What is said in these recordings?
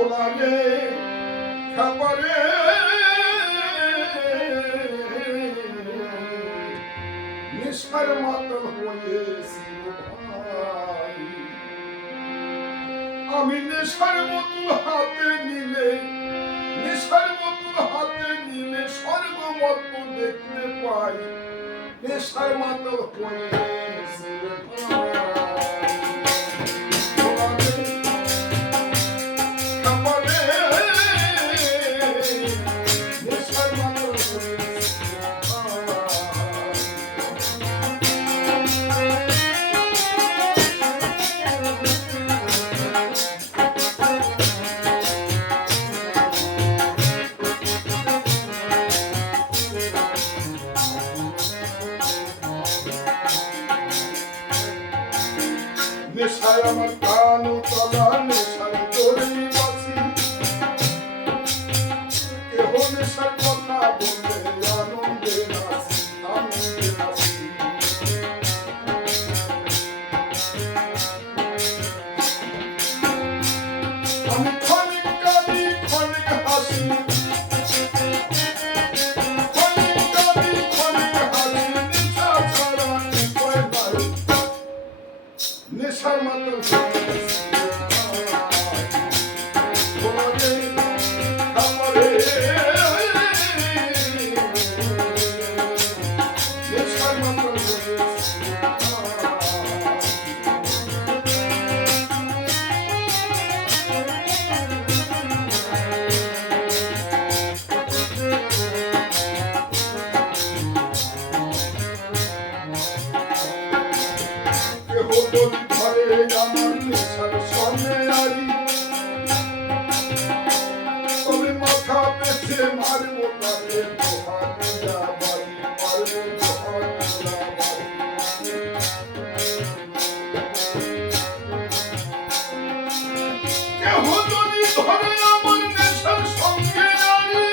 ভোলারে খাবারে নেশার মাতাল হয়েছি ভাই। আমি নেশার বোতল হাতে নিলে স্বর্গমত্ত দেখতে পাই। নেশার মাতাল হয়েছি নেশায় আমার কান তলা নেশায় তোরে বাঁচি। কেহ নেশার কথা বলে আনন্দে নাচি, আনন্দে নাচি। আমি ক্ষণিক কাঁদি ক্ষণিক হাসি, নেশার মাতাল নেশার মাতাল আমার নেশার সঙ্গে আরি। তবে মাথা পেছে মারবো তাকে দোহানিয়া বাড়ি, মারবো দোহানিয়া বাড়ি। কেহ যদি ধরে আমার নেশার সঙ্গে আরি,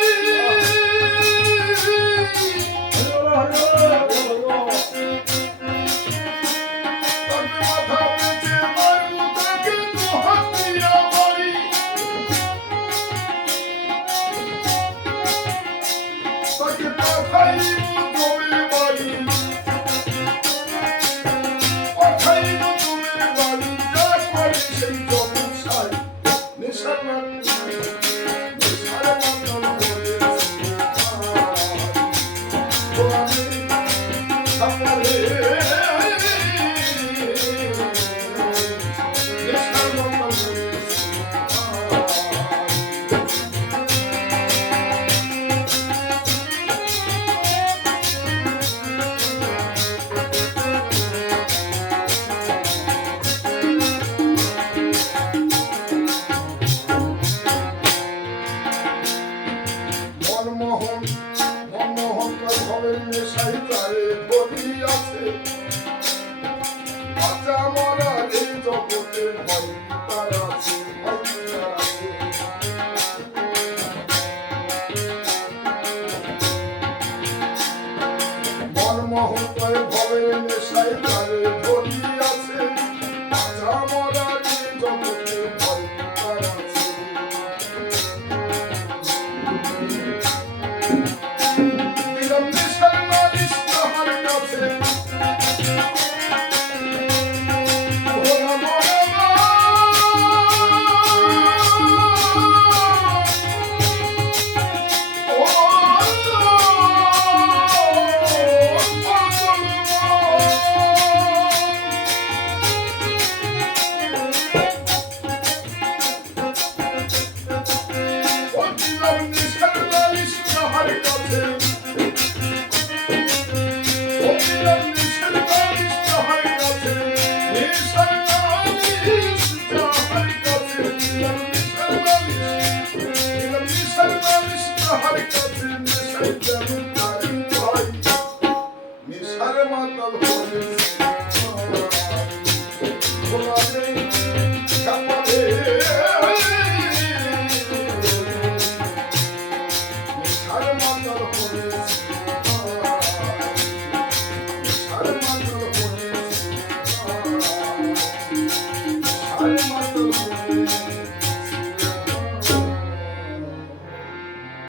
নেশায় তারে বলি আছে। বাঁচা মরা এই জগতে